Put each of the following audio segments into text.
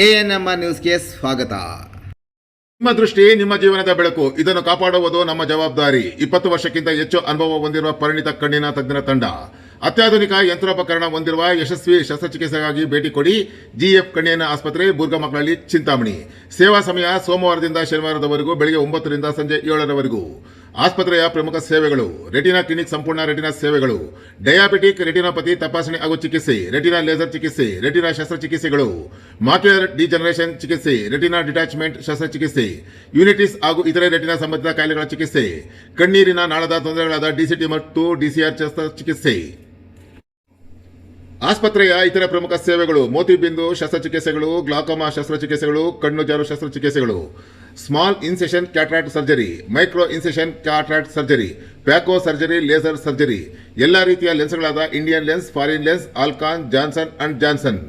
ANM ನ್ಯೂಸ್ಗೆ ಸ್ವಾಗತ. ನಿಮ್ಮ ದೃಷ್ಟಿ ನಿಮ್ಮ ಜೀವನದ ಬೆಳಕು. ಇದನ್ನು ಕಾಪಾಡುವುದು ನಮ್ಮ ಜವಾಬ್ದಾರಿ. 20 ವರ್ಷಕ್ಕಿಂತ ಹೆಚ್ಚು ಅನುಭವ ಹೊಂದಿರುವ ಪರಿಣಿತ ಕಣ್ಣಿನ ತಜ್ಞರ ತಂಡ. ಅತ್ಯಾಧುನಿಕ ಯಂತ್ರೋಪಕರಣ ಹೊಂದಿರುವ ಯಶಸ್ವಿ ಶಸ್ತ್ರಚಿಕಿತ್ಸೆಗಾಗಿ ಭೇಟಿ ಕೊಡಿ. ಜಿಎಫ್ ಕಣ್ಣಿನ ಆಸ್ಪತ್ರೆ, ಬುರ್ಗಮಕ್ಳಳ್ಳಿ, ಚಿಂತಾಮಣಿ. ಸೇವಾ ಸಮಯ ಸೋಮವಾರದಿಂದ ಶನಿವಾರದವರೆಗೂ ಬೆಳಗ್ಗೆ 9 ರಿಂದ ಸಂಜೆ 7ರವರೆಗೂ. ಆಸ್ಪತ್ರೆಯ ಪ್ರಮುಖ ಸೇವೆಗಳು: ರೆಟಿನಾ ಕ್ಲಿನಿಕ್, ಸಂಪೂರ್ಣ ರೆಟಿನಾ ಸೇವೆಗಳು, ಡಯಾಬಿಟಿಕ್ ರೆಟಿನಾಪತಿ ತಪಾಸಣೆ ಹಾಗೂ ಚಿಕಿತ್ಸೆ, ರೆಟಿನಾ ಲೇಸರ್ ಚಿಕಿತ್ಸೆ, ರೆಟಿನಾ ಶಸ್ತ್ರಚಿಕಿತ್ಸೆಗಳು, ಮಾಕ್ಯುಲರ್ ಡಿಜನರೇಷನ್ ಚಿಕಿತ್ಸೆ, ರೆಟಿನಾ ಡಿಟ್ಯಾಚ್ಮೆಂಟ್ ಶಸ್ತ್ರಚಿಕಿತ್ಸೆ, ಯೂನಿಟಿಸ್ ಹಾಗೂ ಇತರೆ ರೆಟಿನಾ ಸಂಬಂಧಿತ ಕಾಯಿಲೆಗಳ ಚಿಕಿತ್ಸೆ, ಕಣ್ಣೀರಿನ ನಾಳದ ತೊಂದರೆಗಳಾದ ಡಿಸಿಟಿ ಮತ್ತು ಡಿಸಿಆರ್ ಶಸ್ತ್ರಚಿಕಿತ್ಸೆ. ಆಸ್ಪತ್ರೆಯ ಇತರ ಪ್ರಮುಖ ಸೇವೆಗಳು: ಮೋತಿಬಿಂದು ಶಸ್ತ್ರಚಿಕಿತ್ಸೆಗಳು, ಗ್ಲಾಕೋಮಾ ಶಸ್ತ್ರಚಿಕಿತ್ಸೆಗಳು, ಕಣ್ಣು ಜಾರು ಶಸ್ತ್ರಚಿಕಿತ್ಸೆಗಳು, small incision cataract surgery, micro incision cataract surgery, phaco surgery, laser surgery, ಎಲ್ಲಾ ರೀತಿಯ ಲೆನ್ಸ್ಗಳಾದ Indian lens, foreign lens, Alcon, Johnson and Johnson,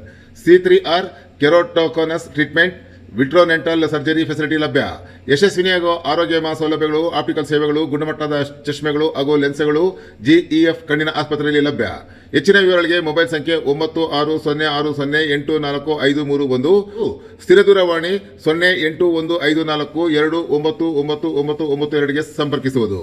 C3R keratoconus treatment, vitreoretinal surgery facility ಲಭ್ಯ. ಯಶಸ್ವಿನಿ ಹಾಗೂ ಆರೋಗ್ಯ ವಿಮಾ ಸೌಲಭ್ಯಗಳು, ಆಪ್ಟಿಕಲ್ ಸೇವೆಗಳು, ಗುಣಮಟ್ಟದ ಚಶ್ಮೆಗಳು ಹಾಗೂ ಲೆನ್ಸ್ಗಳು ಜಿಇಎಫ್ ಕಣ್ಣಿನ ಆಸ್ಪತ್ರೆಯಲ್ಲಿ ಲಭ್ಯ. ಹೆಚ್ಚಿನ ವಿವರಗಳಿಗೆ ಮೊಬೈಲ್ ಸಂಖ್ಯೆ 9660604531, ಸ್ಥಿರ ದೂರವಾಣಿ 081542999992ಗೆ ಸಂಪರ್ಕಿಸುವುದು.